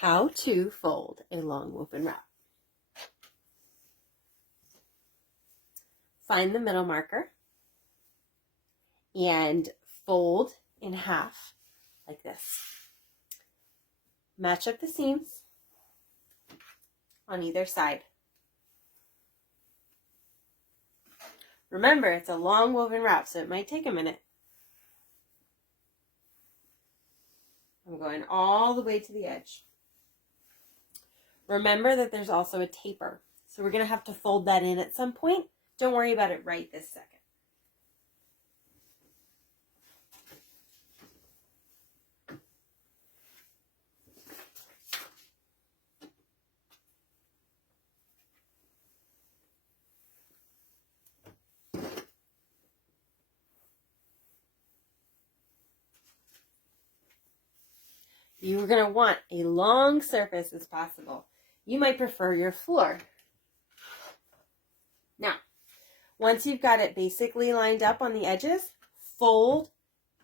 How to fold a long woven wrap. Find the middle marker and fold in half like this. Match up the seams on either side. Remember, it's a long woven wrap, so it might take a minute. I'm going all the way to the edge. Remember that there's also a taper, so we're going to have to fold that in at some point. Don't worry about it right this second. You're going to want a long surface as possible. You might prefer your floor. Now, once you've got it basically lined up on the edges, fold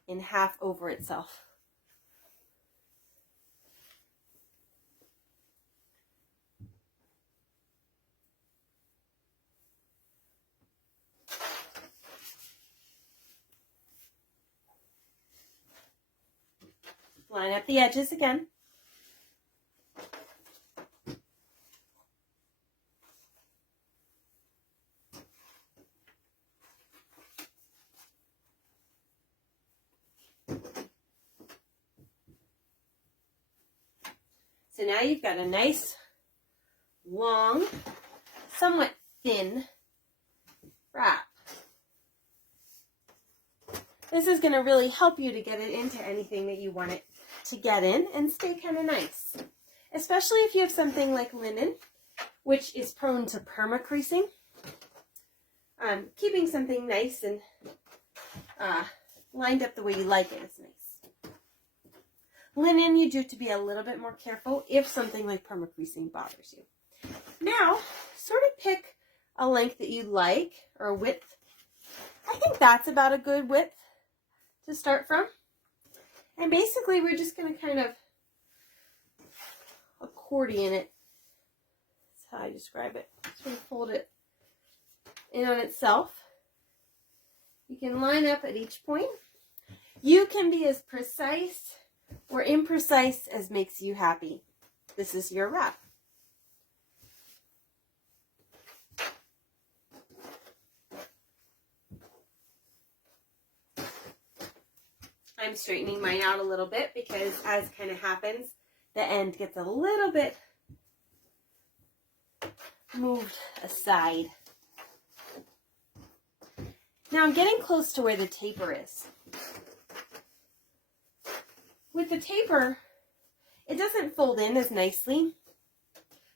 in half over itself. Line up the edges again. So now you've got a nice, long, somewhat thin wrap. This is going to really help you to get it into anything that you want it to get in and stay kind of nice. Especially if you have something like linen, which is prone to perma-creasing. Keeping something nice and lined up the way you like it is nice. Linen, you do have to be a little bit more careful if something like perma-creasing bothers you. Now, sort of pick a length that you like, or a width. I think that's about a good width to start from. And basically, we're just going to kind of accordion it. That's how I describe it. Sort of fold it in on itself. You can line up at each point. You can be as precise or imprecise as makes you happy. This is your wrap. I'm straightening mine out a little bit because, as kind of happens, the end gets a little bit moved aside. Now I'm getting close to where the taper is. With the taper, it doesn't fold in as nicely.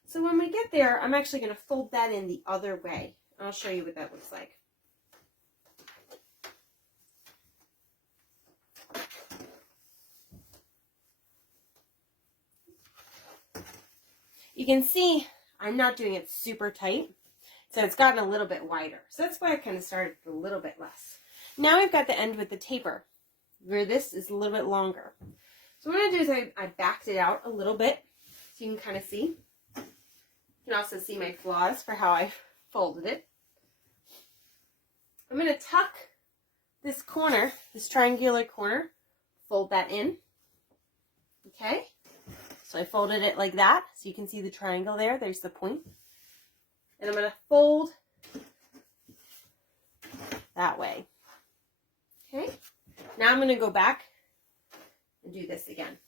So when we get there, I'm actually going to fold that in the other way. I'll show you what that looks like. You can see I'm not doing it super tight, so it's gotten a little bit wider. So that's why I kind of started a little bit less. Now I've got the end with the taper, where this is a little bit longer. So what I'm going to do is I backed it out a little bit, so you can kind of see. You can also see my flaws for how I folded it. I'm going to tuck this corner, this triangular corner, fold that in. Okay? So I folded it like that, so you can see the triangle there. There's the point. And I'm going to fold that way. Okay? Now I'm going to go back and do this again.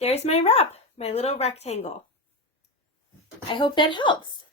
There's my wrap, my little rectangle. I hope that helps.